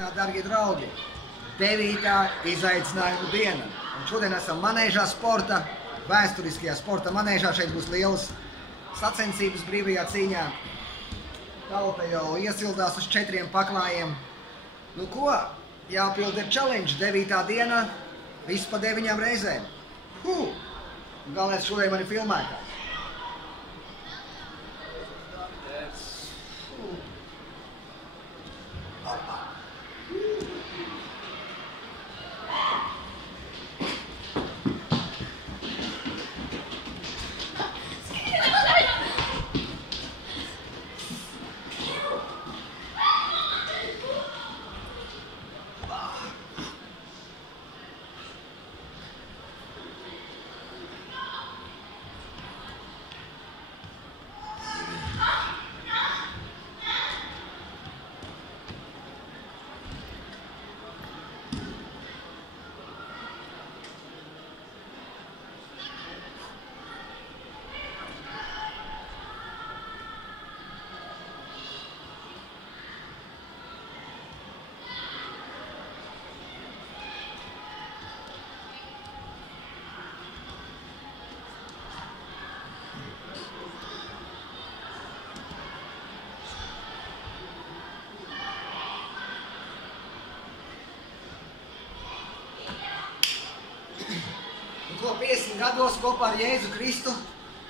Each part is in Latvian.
Sveicināti, darbie draugi! 9. izaicinājuma diena. Un šodien esam manēžā sporta, vēsturiskajā sporta manēžā. Šeit būs lielas sacensības brīvajā cīņā. Tauta jau iesildās uz 4 paklājiem. Nu ko? Jāpilda ir challenge. 9. diena, viss pa 9 reizēm. Galvenais šodien man ir filmētājs. Ko 50 gados kopā ar Jēzu Kristu,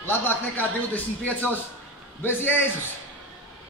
labāk nekā 25 bez Jēzus.